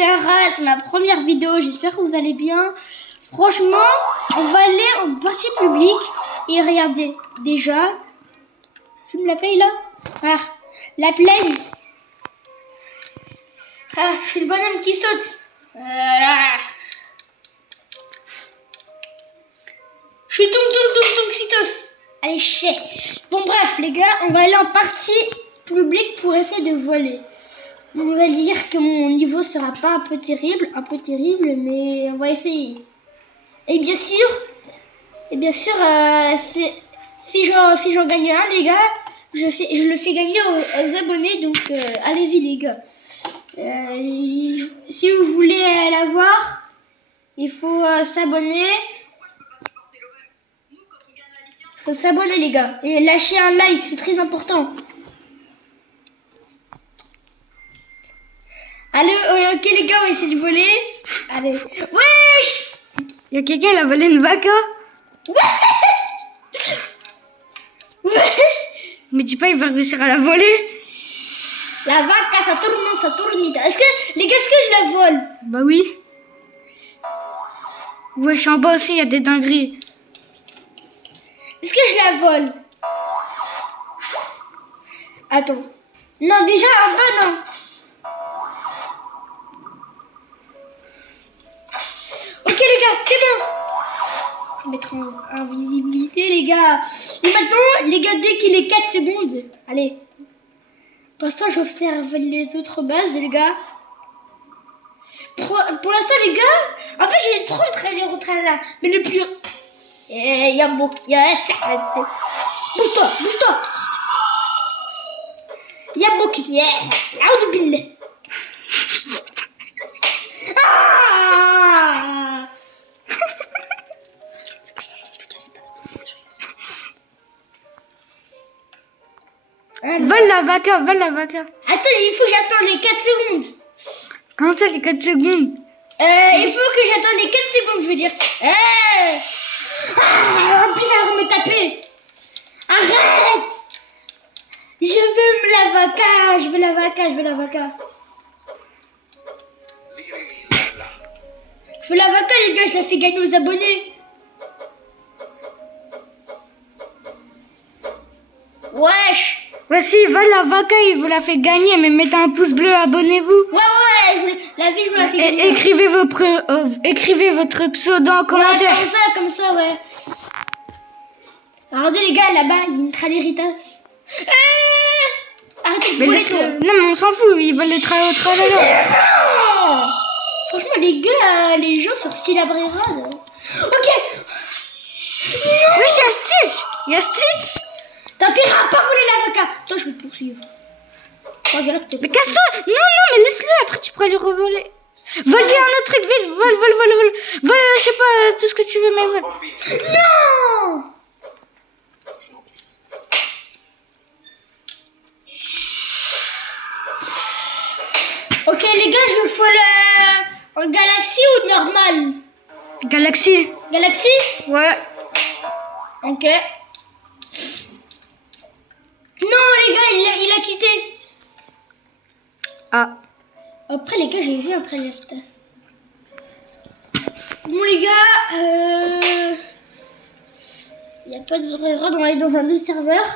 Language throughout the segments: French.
c'est Arat, ma première vidéo, j'espère que vous allez bien. Franchement, on va aller en partie publique et regardez, déjà, fume la play là. Ah, la play. Ah, je suis le bonhomme qui saute. Là. Je suis donc citos. Allez, chais. Bon bref, les gars, on va aller en partie publique pour essayer de voler. On va dire que mon niveau sera pas un peu terrible, mais on va essayer. Et bien sûr, si j'en gagne un, les gars, je le fais gagner aux abonnés, donc allez-y les gars. Si vous voulez l'avoir, il faut s'abonner. Il faut s'abonner les gars et lâcher un like, c'est très important. Allez, ok les gars, on va essayer de voler. Allez. Wesh! Il y a quelqu'un, il a volé une vaca. Wesh! Wesh! Mais dis pas, il va réussir à la voler. La vaca, ça tourne. Est-ce que je la vole? Bah oui. Wesh, en bas aussi, il y a des dingueries. Est-ce que je la vole? Attends. Non, déjà en bas, non. Ok les gars, c'est bon. Je vais mettre en invisibilité les gars. Et maintenant, les gars, dès qu'il est 4 secondes. Allez. Pour l'instant, j'observe les autres bases, les gars. Pour l'instant, les gars, en fait, je vais prendre les autres là. Mais le plus... Il y a beaucoup... Bouge-toi. Il y a beaucoup... Aoudou billah. Ah! Vole la vaca. Attends, il faut que j'attende les 4 secondes. Comment ça, les 4 secondes? Il faut que j'attende les 4 secondes, je veux dire. En plus, elle va me taper. Arrête! Je veux la vaca. Je veux la vaca. Je veux la vaca, les gars. Je la fais gagner aux abonnés. Wesh! Voici, vole la vaca, il vous la fait gagner, mais mettez un pouce bleu, abonnez-vous. Ouais, la vie, je me la fais Et gagner. écrivez votre pseudo en commentaire. Ouais, comme ça, ouais. Regardez les gars, là-bas, il y a une tralérita. Arrêtez de Mais voler, toi. non, mais on s'en fout, ils veulent les tralala. Franchement, les gars, les gens sur Style Abrérade. Ok. Oui, il y a Stitch. T'as intérêt à pas voler la vaca. Toi, je vais te poursuivre. Oh, viens là, Mais casse-toi. Non, mais laisse-le, après tu pourras lui revoler. Vole-lui un autre truc, vite, vole. Vole, je sais pas, tout ce que tu veux, mais vole. Non. Ok, les gars, je vole en galaxie ou normal? Galaxy. Galaxie? Ouais. Ok. Non, les gars, il a quitté. Ah. Après, les gars, j'ai vu un traléritas. Bon, les gars, il n'y a pas de erreur, on va aller dans un autre serveur.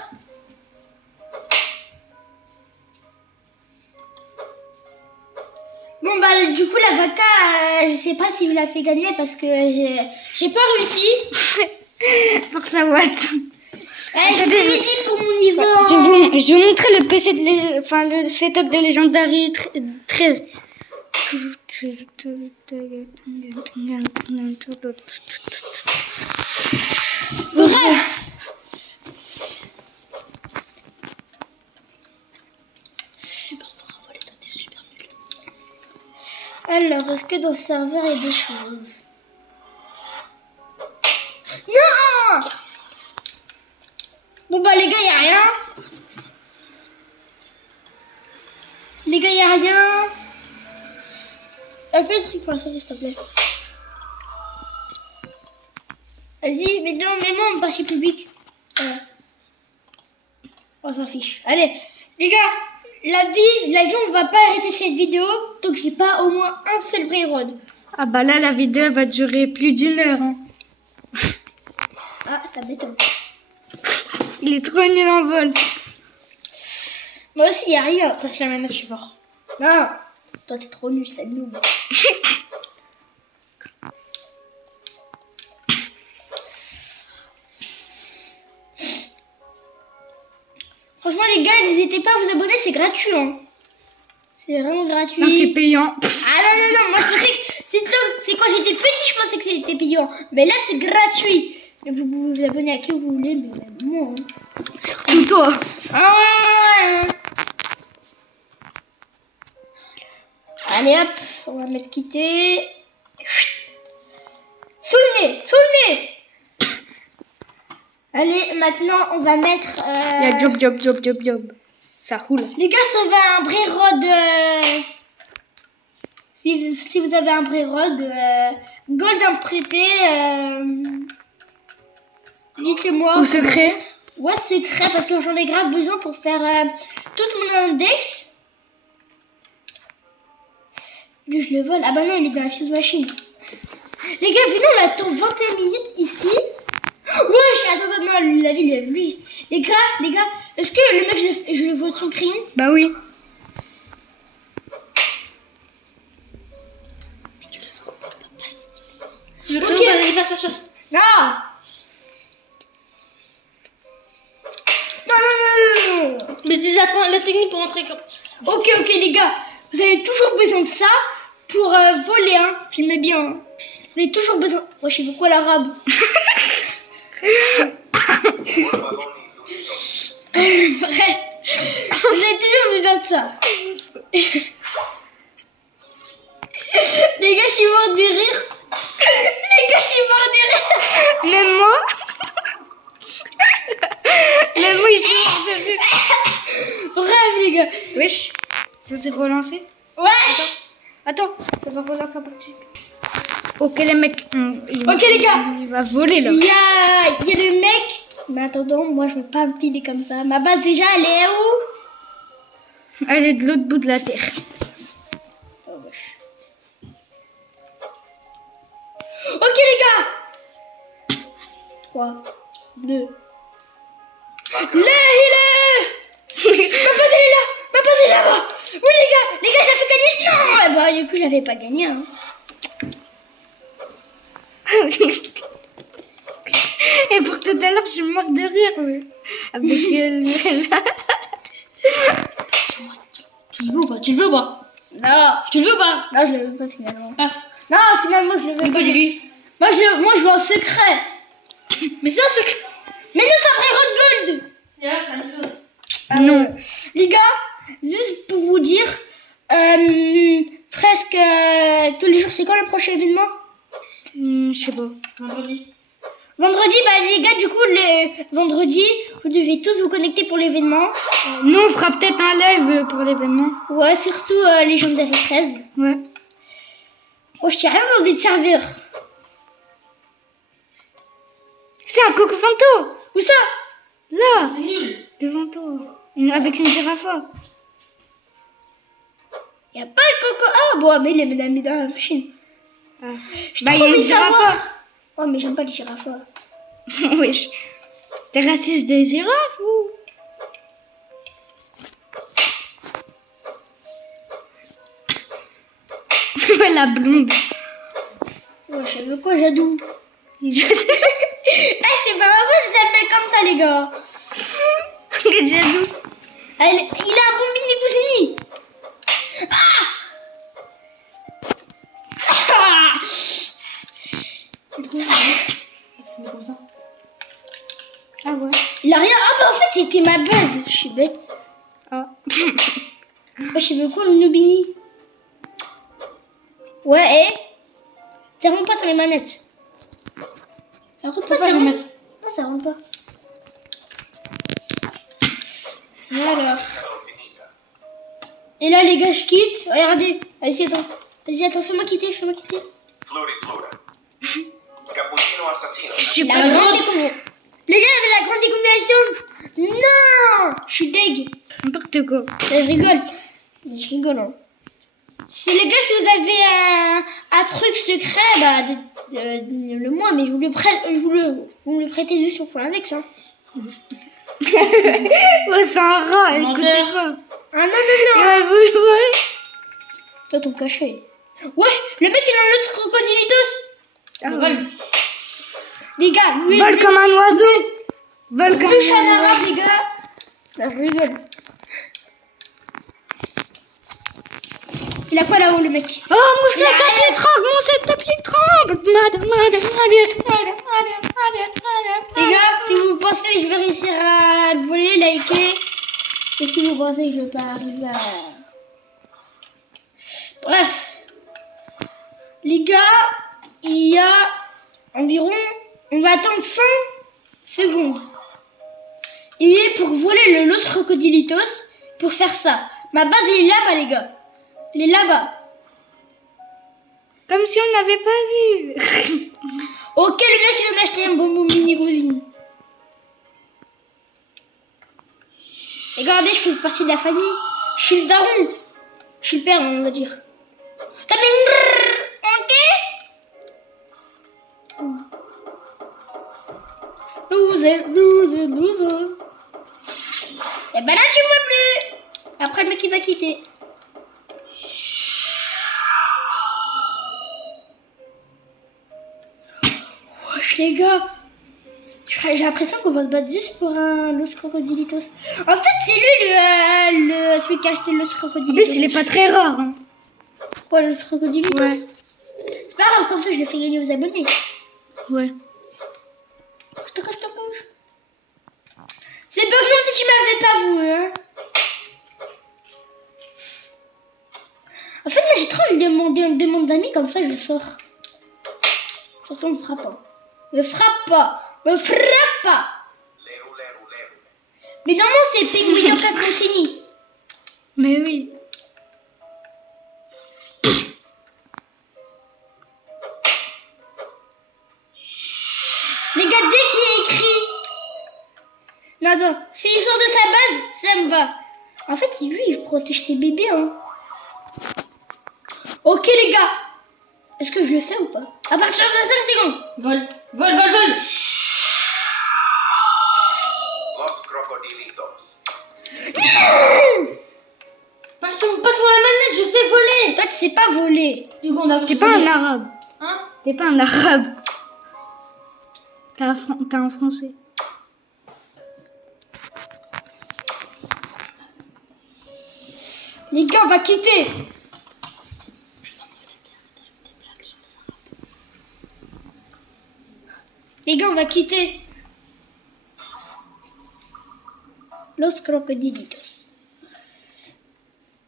Bon, bah, du coup, la vaca, je sais pas si je la fais gagner parce que j'ai pas réussi. Pour sa boîte. J'ai dit pour mon niveau. Je vais vous montrer le PC le setup de Legendary 13. Bref. Super fort à voler, toi t'es super nul. Alors, est-ce que dans ce serveur il y a des choses? Non! Bon bah les gars, il y a rien. Fais le truc pour la sauver, s'il te plaît. Vas-y, mets-moi en partie publique. Voilà. On s'en fiche. Allez, les gars, la vie, on va pas arrêter cette vidéo tant que j'ai pas au moins un seul Brayrod. Ah bah là, la vidéo va durer plus d'1 heure. Hein. Ah, ça m'étonne. Il est trop nul en vol. Moi aussi, y a rien. Après que la même, je suis fort. Non, toi t'es trop nul, ça nous. Franchement, les gars, n'hésitez pas à vous abonner, c'est gratuit. Hein. C'est vraiment gratuit. Non, c'est payant. Ah non, moi je pensais que c'est quand j'étais petit, je pensais que c'était payant. Mais là, c'est gratuit. Et vous pouvez vous abonner à qui vous voulez, mais même moi. Hein. Surtout toi. Ah. Allez hop, on va mettre quitter. Sous le nez. Allez, maintenant on va mettre. Il y a job. Ça roule. Les gars, sauvez un Brayrod. Si vous avez un Brayrod, gold à me prêter, dites-le moi. Ou secret. Ouais, secret, parce que j'en ai grave besoin pour faire tout mon index. Lui, je le vole. Ah bah non, il est dans la fuse machine. Les gars, venez, on attend 21 minutes ici. Wesh, attends, non, la ville, lui. Les gars, est-ce que le mec, je le vole son crayon? Bah oui. Ok, allez, passe. Non. Non. Mais tu attends la technique pour rentrer comme. Ok, les gars, vous avez toujours besoin de ça pour voler, hein. Filmez bien. Hein. Vous avez toujours besoin. Moi, je sais beaucoup l'arabe. Bref, vous avez toujours besoin de ça. Les gars, je suis mort de rire. Même moi. Même moi, ici. Bref, les gars. Wesh. Ça s'est relancé. Wesh. Attends, ça va relancer un peu dessus. Ok les mecs. Ok les gars. Il va voler là. Il y a le mec. Mais attendant, moi je veux pas me filer comme ça. Ma base déjà, elle est où? Elle est de l'autre bout de la terre. Oh wesh. Ok les gars. 3, 2. Là, il est. Ma base elle est là. Ma base est là-bas. Oui les gars, je l'ai fait gagner. Non. Eh bah du coup j'avais pas gagné. Hein. Et pour tout à l'heure, je suis morte de rire. Ouais. Avec Tu le veux ou pas? Non. Tu le veux pas? Non, je le veux pas finalement. Passe. Non, finalement, je le veux pas. Lui. Moi, je veux un secret. Mais c'est un secret. Mais non, c'est un vrai Road Gold. C'est la même chose. Ah, non. Les gars, juste pour vous dire, presque tous les jours, c'est quand le prochain événement? Je sais pas. Vendredi, bah les gars, du coup, le vendredi, vous devez tous vous connecter pour l'événement. Nous, on fera peut-être un live pour l'événement. Ouais, surtout Légendaire 13. Ouais. Oh, je tiens rien dans des serveurs. C'est un coco fanto. Où ça? Là. Devant toi. Avec une girafe. Y a pas le coco. Ah, bon, mais il est mis dans la machine. Ah. Bah, il y a une girafe. Oh, mais j'aime pas les girafes. Wesh. T'es raciste des girafes ou? La blonde. Ouais, je veux quoi, Jadou? C'est pas ma voix, ça s'appelle comme ça, les gars. Les Jadou. Il a un bon mini bousini. Ah! Ah ouais. Il a rien. Ah bah en fait c'était ma base. Je suis bête. Ah. Moi je veux quoi le Nubini? Ouais et ça rentre pas sur les manettes. Ça rentre pas, ça rentre. Non, ça rentre pas. Alors. Et là les gars je quitte. Regardez. Vas-y attends, fais-moi quitter. Floriflora. Cappuccino assassino. Je suis La pas grande est combien? Les gars, il y avait la grande décombination. Non, je suis deg. N'importe quoi. Je rigole. Mais je rigole, hein. Si les gars, si vous avez un truc secret, bah, le moi, mais je vous le prête, vous me le prêtez juste sur l'index, hein. Ouais, c'est un rat, écoutez Menteur. pas. Ah non, non, non. Ouais, vous jouez. Toi, ton cachet. Ouais, le mec, il a un autre crocodilitos. Ah, Vole. Les gars, lui, Vole comme un oiseau. Vole comme lui, je suis un un oiseau. arabe, les gars. Non, je rigole. Il a quoi là-haut, le mec? Oh, mon set tapis tremble, mon set tapis tremble. Les gars, si vous pensez que je vais réussir à le voler, likez. Et si vous pensez que je vais pas arriver à... Bref. Les gars, il y a environ... On va attendre 100 secondes. Et pour voler le Los Crocodilitos, pour faire ça, ma base elle est là-bas, les gars. Elle est là-bas. Comme si on n'avait pas vu. Ok, le mec, il vient d'acheter un bonbon mini Grosine. Regardez, je fais partie de la famille. Je suis le daron. Je suis le père, on va dire. T'as mis ok? Loser, loser, loser. Et ben là, tu vois plus. Après, le mec, il va quitter. Wesh, les gars. J'ai l'impression qu'on va se battre juste pour un Los Crocodilitos. En fait, c'est lui celui qui a acheté le Los En Crocodilitos. plus, il est pas très rare. Hein. Quoi, le Los Crocodilitos? Ouais. C'est pas grave, comme ça, je le fais gagner aux abonnés. Ouais. Je te coche. C'est pas comme si tu m'avais pas vu, hein. En fait, là, j'ai trop envie de demander une demande d'amis, comme ça, je le sors. Surtout, on me frappe pas. Me frappe pas. Me frappe pas. Mais normalement, c'est Penguin 4 Consigny. Mais oui. Les gars, dès qu'il est écrit... Non, attends. S'il sort de sa base, ça me va. En fait, lui, il protège ses bébés, hein. Ok, les gars. Est-ce que je le fais ou pas? À partir de 5 secondes. Vole. Vole. Los Crocodilitos. Passe-moi la manette, je sais voler. Toi, tu sais pas voler. Hugo, on a T'es pas un arabe. Hein? T'es pas un arabe. T'es un français. Les gars, on va quitter. Les gars, on va quitter. Los Crocodilitos.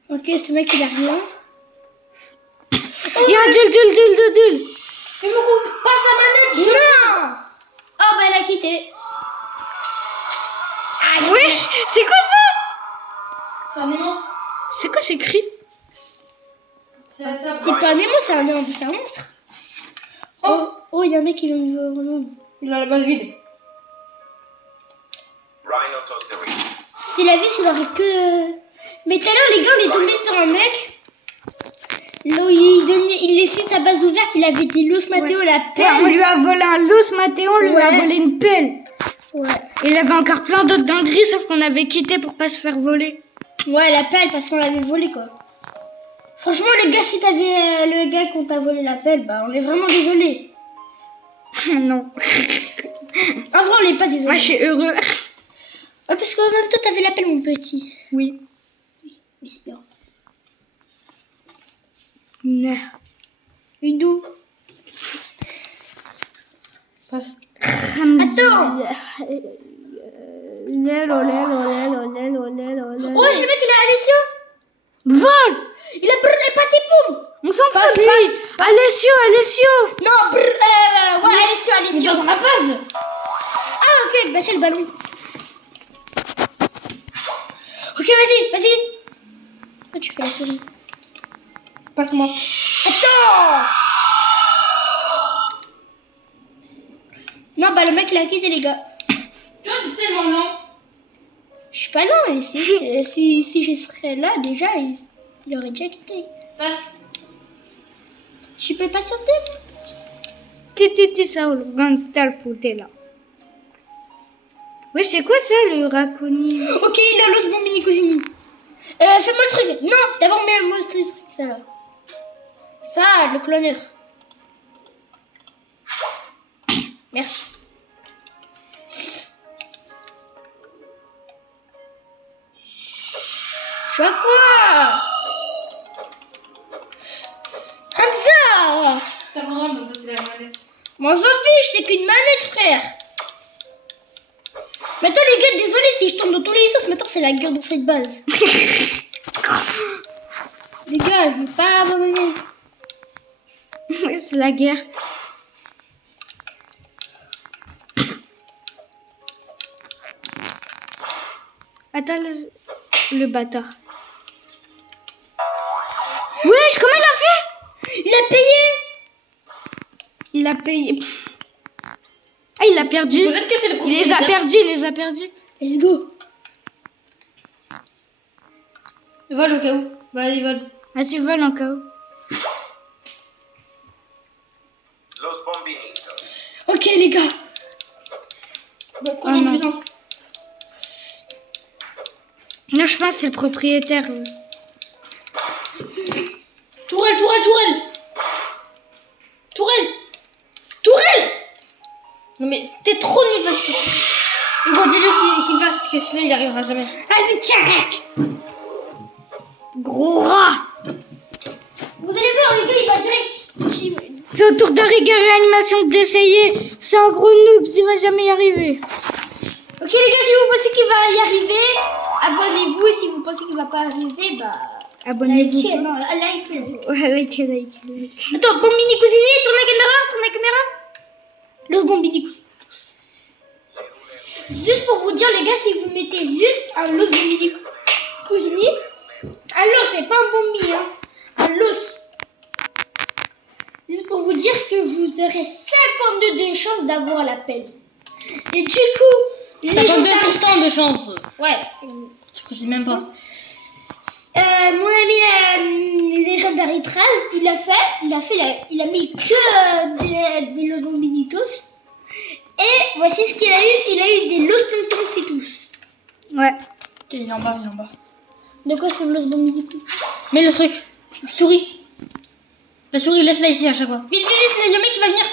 Ok, ce mec, il a rien. Il y a un dul. Il faut qu'on passe la manette. Non. Oh, bah, elle a quitté. Wesh, c'est quoi ça? C'est un aimant. C'est quoi ces cris? Ça va être C'est pas un démon, c'est un monstre. Oh, il y a un mec qui vient de me voir. Il a la base vide. Rhinotosterine. C'est la vie, c'est aurait que... Mais tout à l'heure, les gars, on est tombé sur un mec. Là, il laissait sa base ouverte, il avait des Los Mateo, la Ouais, on pelle. lui a volé un Los Mateo, on lui a Ouais. volé une pelle. Ouais. Et il avait encore plein d'autres dingueries, sauf qu'on avait quitté pour pas se faire voler. Ouais, la pelle, parce qu'on l'avait volée, quoi. Franchement, les gars, si t'avais le gars qu'on t'a volé la pelle, bah, on est vraiment désolé. Non. En vrai, on l'est pas désolé. Moi, je suis heureux. Ouais, parce qu'en même temps, t'avais la pelle, mon petit. Oui. Oui, c'est bien. Non. Udou. Passe. Attends. Oh, je le mec, il a Alessio. Vol. Il a brrr et pas tes paumes. On s'en fout de lui. Alessio. Non, brrr, ouais, Alessio, Il est Alessio. dans la base. Ah, ok, bah c'est le ballon. Ok, vas-y. Ah, tu fais la story. Passe-moi. Attends. Non, bah le mec, il a quitté, les gars. t'es tellement lent. Je suis pas lent ici. Si je serais là, déjà, il aurait déjà quitté. Passe. Tu peux patienter? T'es Saul, Gunstal, t'es là. Ouais, c'est quoi ça, le raccourci? Ok, il a l'os bombini cousini. Fais-moi le truc. Non, d'abord mets-moi le truc, ça là. Ça, le cloneur. Merci. Je vois quoi? Hamza! T'as pas le droit de me passer la manette. Moi, on s'en fiche, c'est qu'une manette, frère. Maintenant, les gars, désolé si je tombe dans tous les sens. Maintenant, c'est la guerre dans cette base. Les gars, je vais pas abandonner. C'est la guerre. Attends, le bâtard. Wesh, comment il a fait? Il a payé. Il a payé. Ah, il a perdu. Peut-être que c'est le Il les a perdus, il les a perdus. Let's go. Vole au cas où. Vas-y, vole. Vas-y, vole en cas où. Los Bombinitos. Ok, les gars. Bon, combien de non. puissance? Non, je pense que c'est le propriétaire. Tourelle, tourelle, tourelle. Tourelle. Tourelle. Non mais, T'es trop nul. Vas-y, Hugo, dis-lui qu'il me passe parce que sinon il arrivera jamais. Vas-y, tiens. Gros rat. Vous allez voir, les gars, il va direct. C'est au tour de rigueur et animation d'essayer. C'est un gros noob, il va jamais y arriver. Ok, les gars, si vous pensez qu'il va y arriver, abonnez-vous. Et si vous pensez qu'il va pas arriver, bah. Abonnez-vous. Likez, non, likez. Ouais, like. Attends, bon mini cousinier, tourne la caméra. Le bon mini cousinier. Juste pour vous dire, les gars, si vous mettez juste un los de mini cousinier, un los, c'est pas un bombi, hein. Un los. Juste pour vous dire que vous aurez 52 de chance d'avoir l'appel. Et du coup, les 52% de chance. Ouais. Je précise même pas. Mon ami légendaire Traz, il a mis que des Los Bombinitos. Et voici ce qu'il a eu. Il a eu des Los Pompitos. Ouais. Ok, il est en bas, il est en bas. De quoi c'est Los Bombinitos? Mets le truc. Souris. La souris, laisse-la ici à chaque fois. Vite, vite, vite, il y a un mec qui va venir.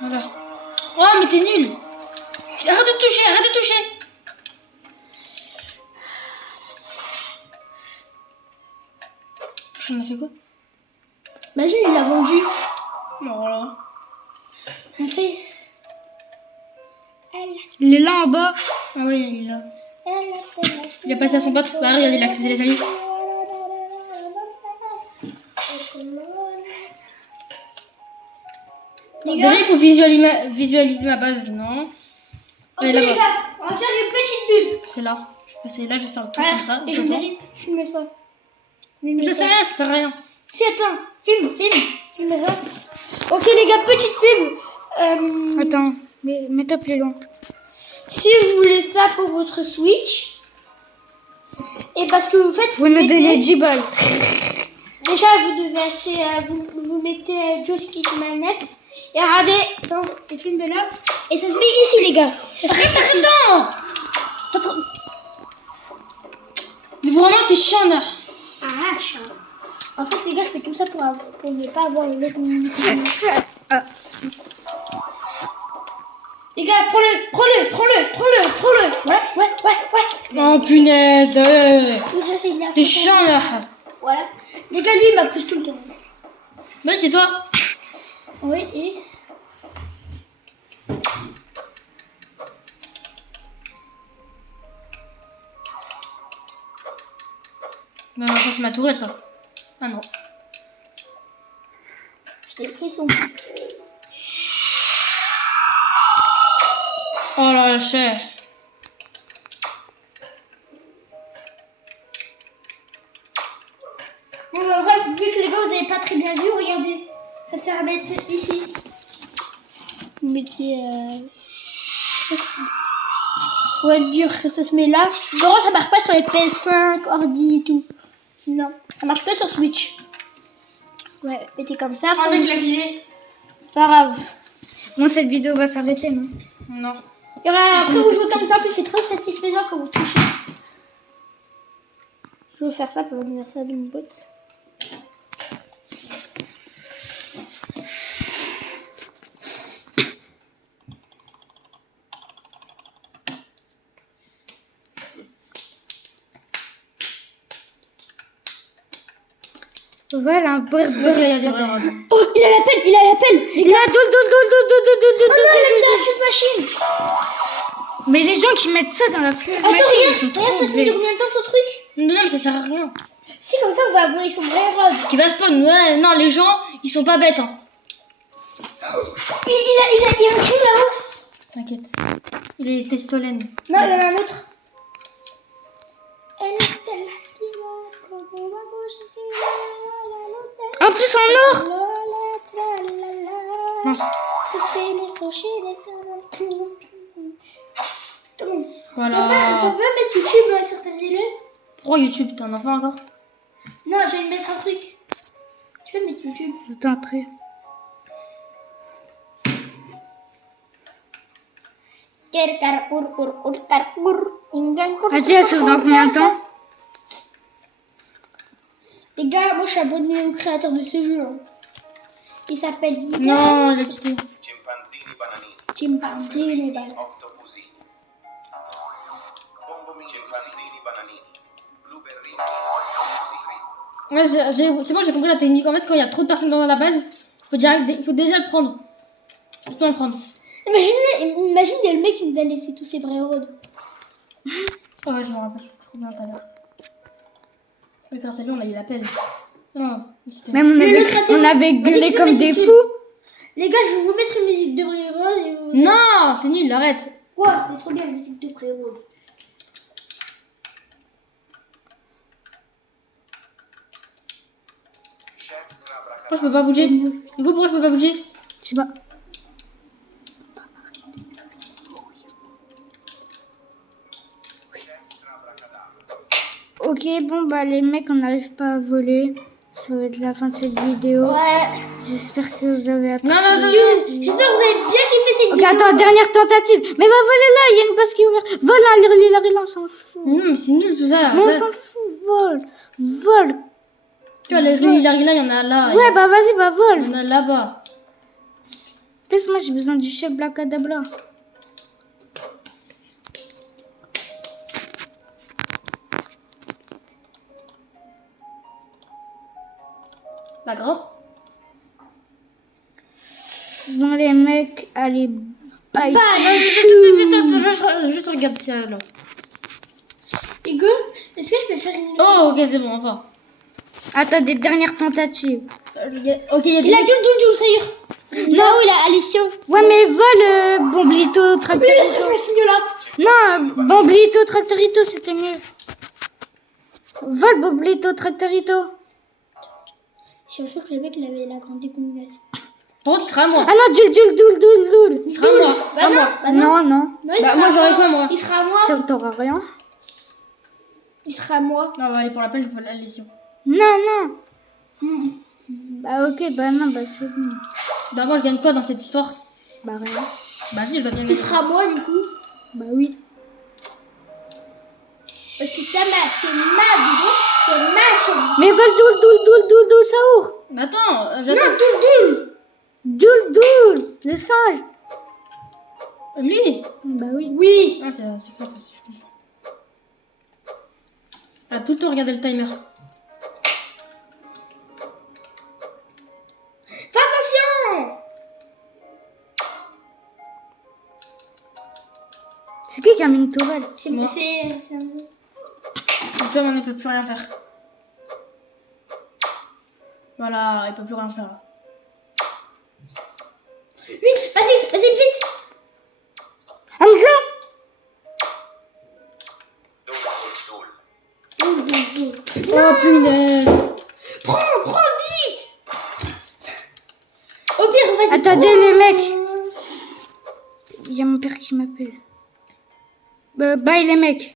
Voilà. Oh, mais t'es nul. Arrête de toucher, arrête de toucher. J'en ai fait quoi? Imagine, il l'a vendu. Voilà. C'est. Il est là en bas. Ah oui, il est là. Il a passé à son pote. Bah, regardez, il a accepté les amis. Les gars, Déjà, il faut visualiser ma base, non? ok, Elle est les là-bas. gars, on va faire une petite pub. C'est là. Je vais passer là, je vais faire le truc comme ça. Et je j'entends. dirais, filme ça. Ça sert à rien, ça sert à rien. Si, attends, filme ça. Ok, les gars, petite pub. Attends, mais tape les loin. Si vous voulez ça pour votre Switch, et parce que vous faites, Vous me donnez 10 balles. déjà vous devez acheter, vous mettez joystick manette, et regardez, attends, le film de là, et ça se met ici les gars. Attends. Mais vraiment, t'es chiant là. Ah, chat. En fait les gars, je fais tout ça pour ne pas avoir le logo. Les gars, prends-le. Ouais. Oh punaise. Tout ça, c'est de la T'es faute. chiant là. Voilà. Les gars, lui, il m'a poussé tout le temps. Bah, c'est toi. Oui, et... Non, ça c'est ma tourelle ça. Ah non. J'ai des frissons. Oh là, cher. Bon, bah, bref, vu que les gars, vous avez pas très bien vu, regardez. Ça sert à mettre ici. Vous mettez... Ouais, dur, ça se met là. Gros, ça marche pas sur les PS5, ordi et tout. Non, ça marche que sur Switch. Ouais, mettez comme ça. Avec la visée. Pas grave. Bon, cette vidéo va s'arrêter, non? Non. Et voilà, après vous jouez comme ça, puis c'est très satisfaisant quand vous touchez. Je vais faire ça pour l'anniversaire de mon pote. Voilà, Ok, il y a des gens. Oh, il a l'appel, il a l'appel. Il a doule. Oh non, il a mis dans la fuse machine. Mais les gens qui mettent ça dans la fuse Attends, machine, ils sont regarde, ça trop se met de bêtes. combien de temps ce truc? Non, mais ça sert à rien. Si, comme ça, on va voler son vrai rod. Qui va spawn. Ouais, non, les gens, ils sont pas bêtes. Hein. Il a un crime là-haut. T'inquiète. C'est Stolen. Non, il y en a un autre. En plus, en or. Mince. Voilà. On peut mettre YouTube sur ta télé? Pourquoi YouTube? T'es un enfant encore? Non, je vais mettre un truc. Tu peux mettre YouTube? Je tenterai. Vas-y, elle s'ouvre dans combien de temps? Les gars, moi je suis abonné au créateur de ce jeu. Hein. Il s'appelle Non, j'ai quitté. Chimpanzini bananini. Chimpanzé les balles. Octopusini. Bombomini. Chimpanzini bananini. Blueberry. Octopusini. Ouais, c'est bon, j'ai compris la technique. En fait, quand il y a trop de personnes dans la base, faut déjà le prendre. Faut tout le prendre. Imagine, il y a le mec qui nous a laissé tous ses vrais rods. Oh, ouais, je me rappelle, c'était trop bien tout à l'heure. Mais grâce à lui, on a eu l'appel. Non, c'était... Même on avait gueulé comme des fous. Les gars, je vais vous mettre une musique de vrais rods et vous... Non, c'est nul, arrête. Quoi? C'est trop bien la musique de vrais rods. Pourquoi je peux pas bouger? Du coup, pourquoi je peux pas bouger? Je sais pas. Ok, bon, bah, les mecs, on n'arrive pas à voler. Ça va être la fin de cette vidéo. Ouais. J'espère que vous avez appris. Non. J'espère que vous avez bien kiffé cette Ok, vidéo. attends, dernière tentative. Mais va voler là, il y a une base qui est ouverte. Vole là, on s'en fout. Non, mais c'est nul tout ça. Mais on Ça- s'en fout, vole. Vole. Tu vois, les largues là, il y en a là. Ouais, bah vas-y, bah Il y vole. en a là-bas. Laisse-moi, j'ai besoin du chef Blacadabla. La grande. Bon, les mecs, allez. Bye. Attends, juste regarde ça là. Hugo, est-ce que je peux faire une... Oh, ok, c'est bon, enfin. Attends, des dernières tentatives. Ok, il y a Il a Doul, ça y est. Non, il a Alicia. Ouais, mais vole, Bomblito, Tractorito. Je signe là. Non, Bomblito, Tractorito, c'était mieux. Vole, Bomblito, Tractorito. Je suis sûr que le mec, il avait la grande décombination. Par contre, il sera à moi. Ah non, Doul. Il sera à moi. Il sera à moi. Non. Non, il Bah, sera moi, à j'aurais quoi, moi? Il sera à moi. Ça t'aura rien. Il sera à moi. Non, bah, allez, pour l'appel, il faut la lésion. Non. Bah ok, bah non, bah c'est bon. Bah, moi, je gagne quoi dans cette histoire? Bah rien. Bah, si, je dois gagner. Il sera à moi, du coup. Bah oui. Parce que ça m'a... C'est ma vidéo. C'est ma chaîne. Mais vole, Doul, ça ouvre. Mais attends, Non, j'attends. Doul, le singe. Lui? Bah oui. Oui. Ah, c'est quoi ça? Si je comprends. Ah, tout le temps regarder le timer. Fais attention. C'est qui a mis une tourelle? C'est... Moi. C'est un... Donc là, on ne peut plus rien faire. Voilà, il peut plus rien faire. Là. Vite, vas-y, vite. Hamza. Oh punaise! Prends vite. Au pire, vas-y. Attendez les mecs. Il y a mon père qui qui m'appelle. Bye les mecs.